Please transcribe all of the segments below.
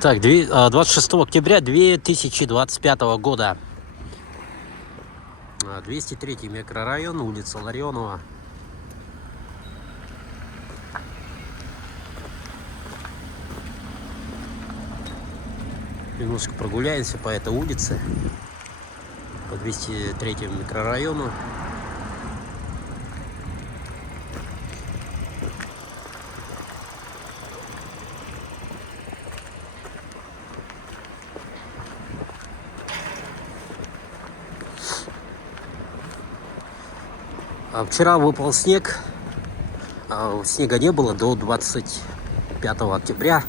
Так, 26 октября 2025 года. 203 микрорайон, улица Ларионова. Немножко прогуляемся по этой улице, по 203 микрорайону. Вчера выпал снег, снега не было до 25 октября.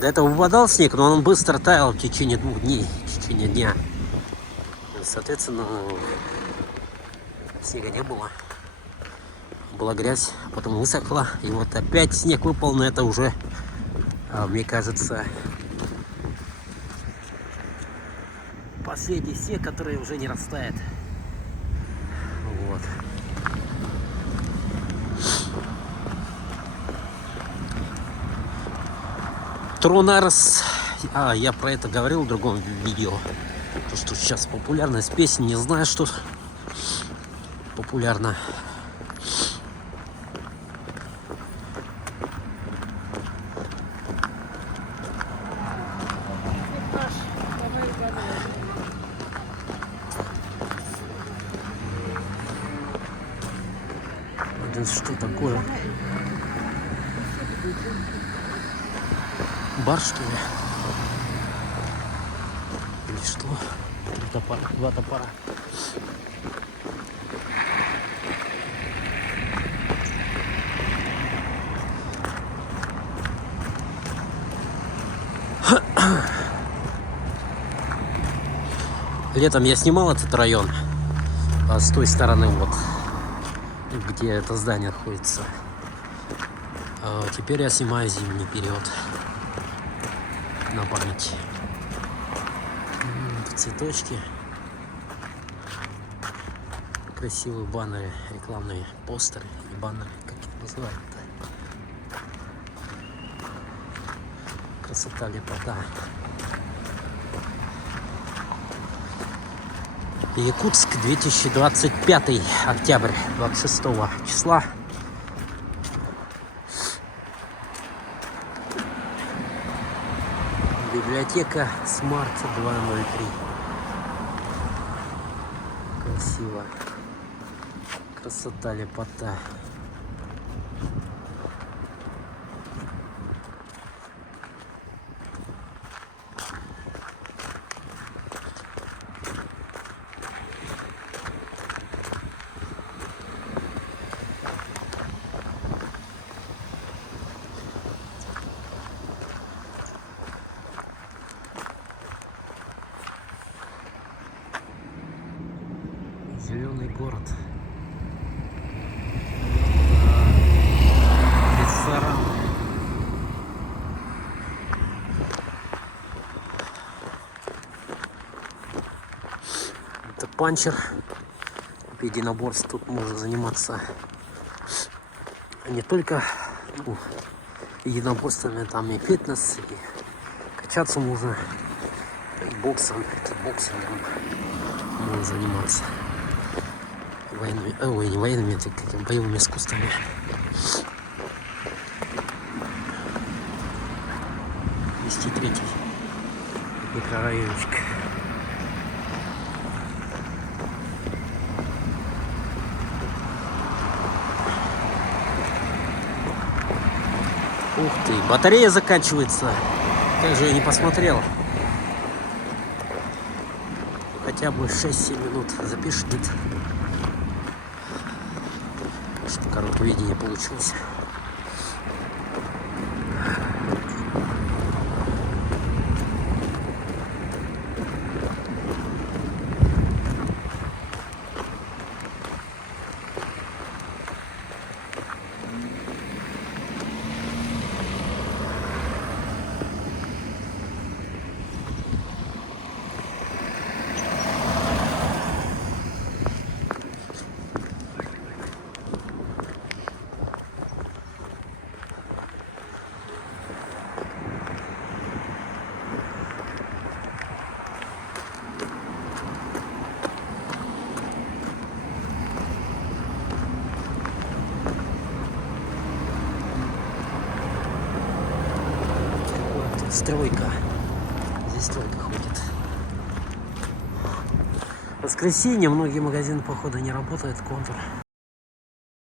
До этого выпадал снег, но он быстро таял в течение 2 дней, в течение дня. Соответственно, снега не было. Была грязь, потом высохла. И вот опять снег выпал, но это уже, мне кажется, последний снег, который уже не растает. Вот. Тронарс, я про это говорил в другом видео, то что сейчас популярность песни, не знаю, что популярно. Это что такое? Бар, что ли? Или что? Два топора. Летом я снимал этот район с той стороны, вот где это здание находится. Теперь я снимаю зимний период на память. Цветочки, красивые баннеры, рекламные постеры и баннеры, как их называют-то. Красота, лепота. Якутск, 2025 октябрь, 26 числа. Библиотека Смарт 203. Красиво. Красота, лепота. Зеленый город. Ресторан. Это панчер. Единоборств. Тут можно заниматься не только единоборствами, там и фитнес, и качаться можно, и боксом, кикбоксингом можно заниматься. Не военными, это какими боевыми искусствами. Третий микрорайончик. Ух ты, батарея заканчивается. Как же я не посмотрел. Хотя бы 6-7 минут запишет, чтобы короткое видение получилось. стройка. Здесь стройка ходит. В воскресенье многие магазины, походу, не работают. Контур.